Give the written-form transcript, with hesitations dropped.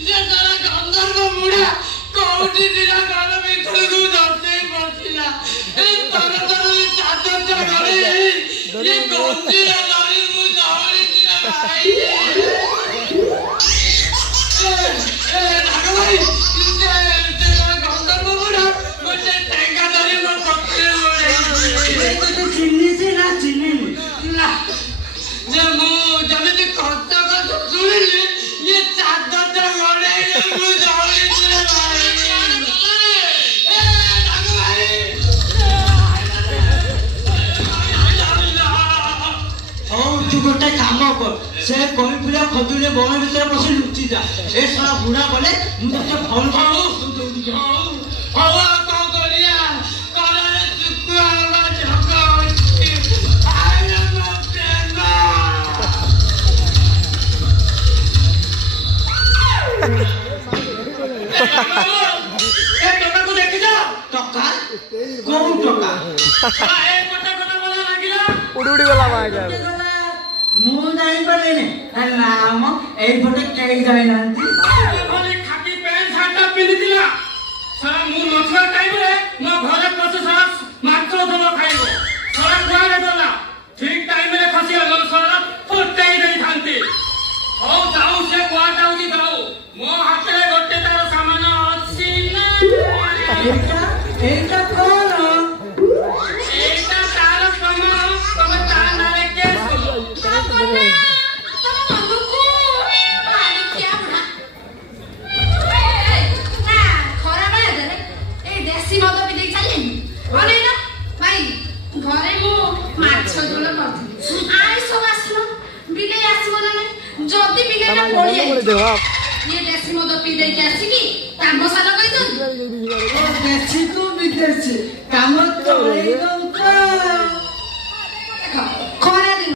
যে তারা গন্ধর্ব মুড়া কোটি দিনা ঘর ভিতরକୁ দর্শাই পড়ছিলা এই তরতরে চাদরটা ঘরে এই গঞ্জিরা ধরি মু দৌড়ি দিনা ভাই ভাই গন্ধর্ব মুড়া গোটে ঠেঙ্গা ধরি মো পক্ষে মুড়ে চিনিছি না চিনিনি না যে মু যেମିତି কথা କଥା ଶୁଣିଲି ଇଏ ଚାଦରଟା ଘୋଡ଼େଇ ମୁଁ ଦୌଡ଼ିଛି ହଉ ତୁ ଗୋଟେ କାମ କର ସେ କହିପୁରା ଖଜୁରୀ ବଣ ଭିତରେ ବସି ଲୁଚି ଯା ଏ ଶଳା ବୁଢା ଗଲେ ମୁଁ ତତେ ଫୋନ କରିବି ହଉ ଆଉ କଣ କରିବା କଳରେ ଶୁଖୁଆ ହବା ଝକ ଅଛି ଆରେ ମୋ ପ୍ରେମ ଏ ଟୋକାକୁ ଦେଖିଛ ଟକା କୋଉ ଟକା ଏ ଗୋଟେ କଥା ଭଲ ଲାଗିଲା ଉଡି ଗଲା ମାଇକା ମୁଁ ଜାଣିପାରିଲିନି ନାମ ଏଇପଟେ କେହି ଯାଇନାହାନ୍ତି ଖାକି ପ୍ୟାଣ୍ଟ ସାର୍ଟଟା ପିନ୍ଧିଥିଲା ସାରା ମୁଁ ନଥିବା ଟାଇମରେ ମୋ ଘରେ ପଶି ସାରା ମାଛ ଧୋଲ ଖାଇବ ସାରା କୁଆଡ଼େ ଗଲା ଠିକ ଟାଇମରେ ଖସିଗଲା ସାରା ଫୁଟେଇ ଦେଇଥାନ୍ତି ହଉ ଯାଉ ସେ କୁଆଡ଼େ ଯାଉଛି ଯାଉ ମୋ ହାତରେ ଗୋଟେ ତାର ସାମାନ ଅଛି ନା ଏଇଟା କଣ ଏଇଟା ତାର ସାମାନ ତମେ ତା ନାଁରେ କେସ୍ କାମ